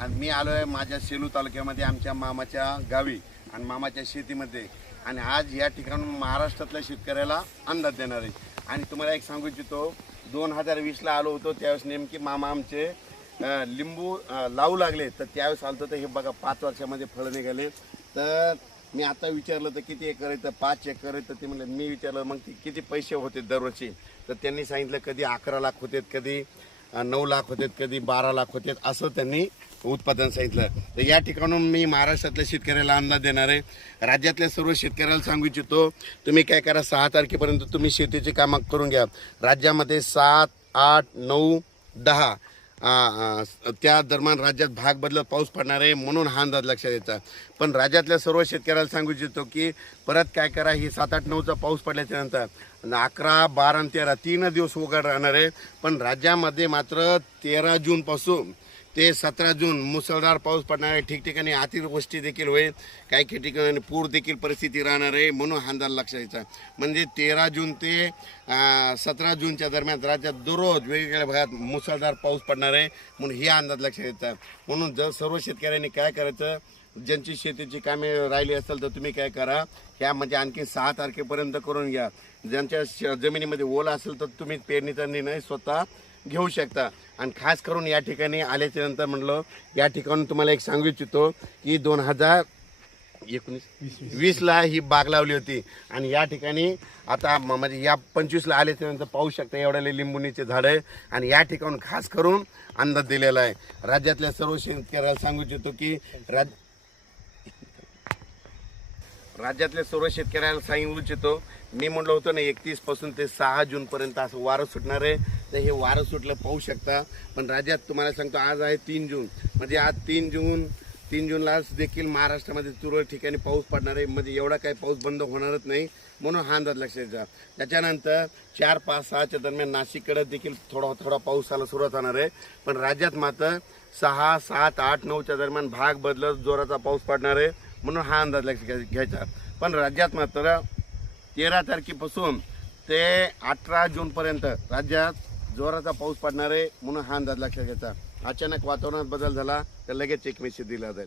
आणि मी आलो आहे माझ्या सेलू तालुक्यामध्ये आमच्या मामाच्या गावी आणि मामाच्या शेतीमध्ये आणि आज या ठिकाणून महाराष्ट्रातल्या शेतकऱ्याला अंदाज देणार आहे आणि तुम्हाला एक सांगू इच्छितो दोन हजार वीसला आलो होतो त्यावेळेस नेमकी मामा आमचे लिंबू लावू लागले तर त्यावेळेस आलो तर हे बघा पाच वर्षामध्ये फळं निघाले तर मी आता विचारलं तर किती एकर आहे तर पाच एकर आहे तर ते म्हणलं मी विचारलं मग किती पैसे होते दरवर्षी तर त्यांनी सांगितलं कधी अकरा लाख होते कधी नऊ लाख होते कधी बारा लाख होते असं त्यांनी उत्पादन सांगितलं तर या ठिकाणून मी महाराष्ट्रातल्या शेतकऱ्याला अंदाज देणार आहे राज्यातल्या सर्व शेतकऱ्याला सांगू इच्छितो तुम्ही काय करा सहा तारखेपर्यंत तुम्ही शेतीची कामं करून घ्या राज्यामध्ये सात आठ नऊ दहा त्या दरम्यान राज्यात भाग बदलत पाऊस पडणार आहे म्हणून हा अंदाज लक्षात यायचा पण राज्यातल्या सर्व शेतकऱ्याला सांगू इच्छितो की परत काय करा ही सात आठ नऊचा पाऊस पडल्याच्या नंतर अकरा बारा तेरा तीन दिवस उघड राहणार आहे पण राज्यामध्ये मात्र तेरा जूनपासून ते सतरा जून मुसळधार पाऊस पडणार आहे ठिकठिकाणी अतिवृष्टी देखील होईल काही काही ठिकाणी पूर देखील परिस्थिती राहणार आहे म्हणून हा अंदाज लक्षात यायचा म्हणजे तेरा जून ते सतरा जूनच्या दरम्यान राज्यात दररोज वेगवेगळ्या भागात मुसळधार पाऊस पडणार आहे म्हणून हे अंदाज लक्षात यायचा म्हणून जर सर्व शेतकऱ्यांनी काय करायचं ज्यांची शेतीची कामे राहिली असेल तर तुम्ही काय करा ह्या म्हणजे आणखी सहा तारखेपर्यंत करून घ्या ज्यांच्या जमिनीमध्ये ओला असेल तर तुम्ही पेरणीचा निर्णय स्वतः घेऊ शकता आणि खास करून या ठिकाणी आल्याच्या नंतर म्हटलं या ठिकाणून तुम्हाला एक सांगू इच्छितो की दोन हजार एकोणीस वीसला ही बाग लावली होती आणि या ठिकाणी आता म्हणजे या पंचवीसला आल्याच्या नंतर पाहू शकता एवढ्याले लिंबुणीचे झाडं आहे आणि या ठिकाण खास करून अंदाज दिलेला आहे राज्यातल्या सर्व शेतकऱ्याला सांगू इच्छितो की राज राज्यातल्या सर्व शेतकऱ्यांना सांगू इच्छितो मी म्हटलं होतं ना एकतीस पासून ते सहा जूनपर्यंत असं वारं सुटणार आहे तर हे वारं सुटलं पाहू शकता पण राज्यात तुम्हाला सांगतो आज आहे तीन जून म्हणजे आज तीन जून तीन जूनला देखील महाराष्ट्रामध्ये तुरळक ठिकाणी पाऊस पडणार आहे म्हणजे एवढा काही पाऊस बंद होणारच नाही म्हणून हा अंदाज लक्षात घ्या त्याच्यानंतर चार पाच सहाच्या दरम्यान नाशिककडे देखील थोडा थोडा पाऊस आला सुरुवात होणार आहे पण राज्यात मात्र सहा सात आठ नऊच्या दरम्यान भाग बदलत जोराचा पाऊस पडणार आहे म्हणून हा अंदाज लक्षात घ्यायचा पण राज्यात मात्र तेरा तारखेपासून ते अठरा जूनपर्यंत राज्यात जोराचा पाऊस पडणार आहे म्हणून हा अंदाज लक्षात घ्यायचा अचानक वातावरणात बदल झाला तर लगेच एक मेसेज दिला जाईल